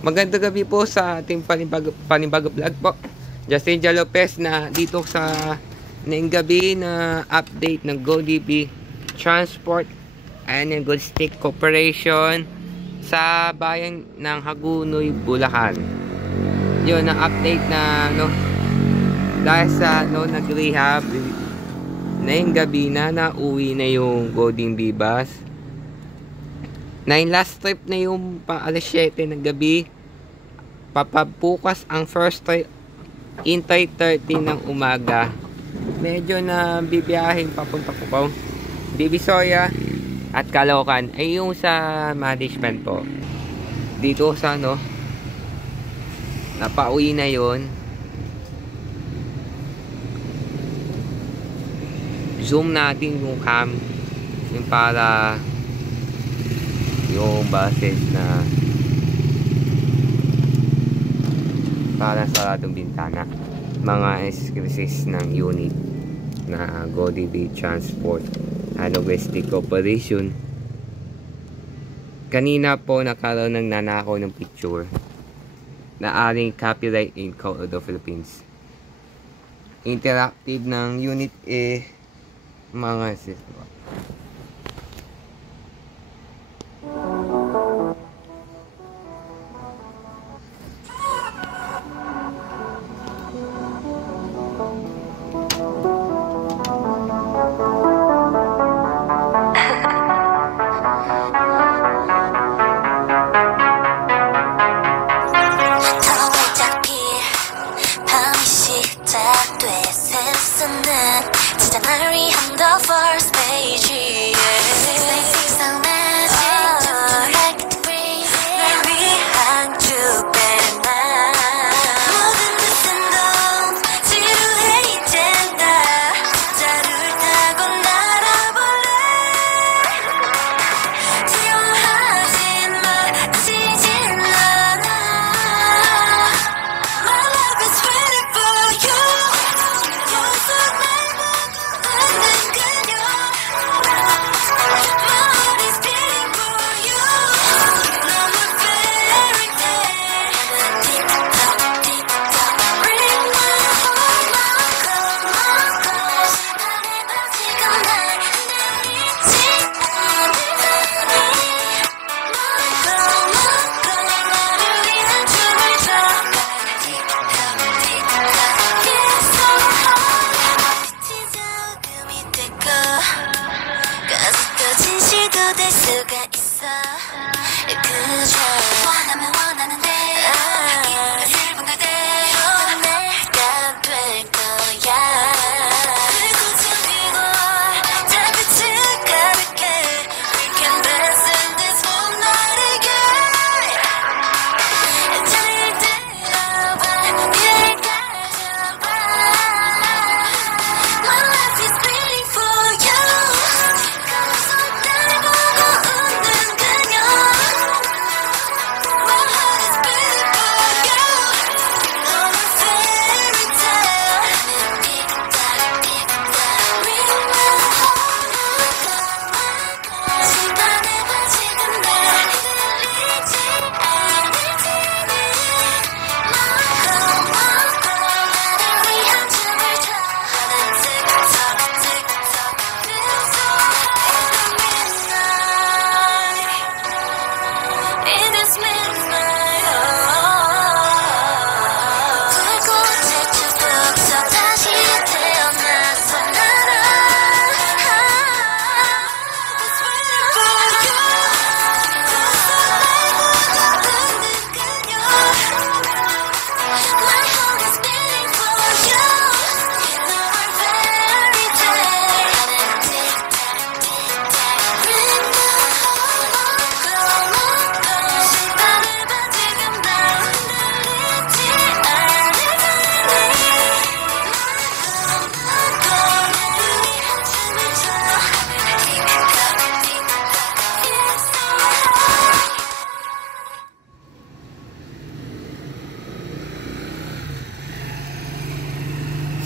Magandang gabi po sa ating panibago vlog po. Justin J. Lopez na dito sa naing gabi na update ng GoDB Transport and Good Stick Corporation sa bayan ng Hagonoy, Bulacan. Yun ang update na dahil sa nag-rehab naing gabi na nauwi na yung GoDB bus. Na yung last trip na yung pa alas 7 ng gabi, papabukas ang first trip in 3:30 ng umaga. Medyo na bibiyahin papunta ko po Divisoria at Caloocan ay yung sa management po dito sa napauwi na yon. Zoom natin yung cam yung para yung buses na para saradong bintana, mga exclusives ng unit na GoDB Transport and Logistic Corporation. Kanina po nakaroon ng nanakaw ng picture na aring copyright in Code of the Philippines. Interactive ng unit mga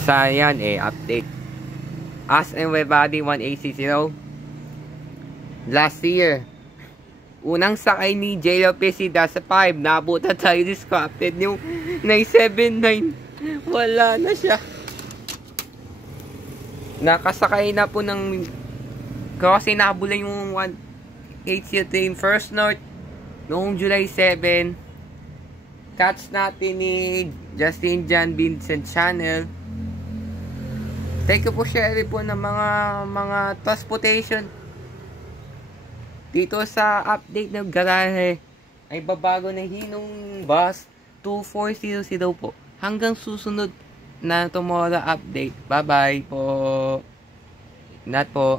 sa yan update. As and Everybody 1860 last year Unang sakay ni J. Lopez si sa 5. Nabutan tayo disconnected yung 979. Wala na siya. Nakasakay na po ng kasi nabulan yung 180 train First North noong July 7. Catch natin ni Justin John Vincent Channel. Thank you po share po ng mga transportation dito sa update ng garahe ay babago na Hinong Bus 2400 po. Hanggang susunod na tomorrow update. Bye bye po. Ingat po.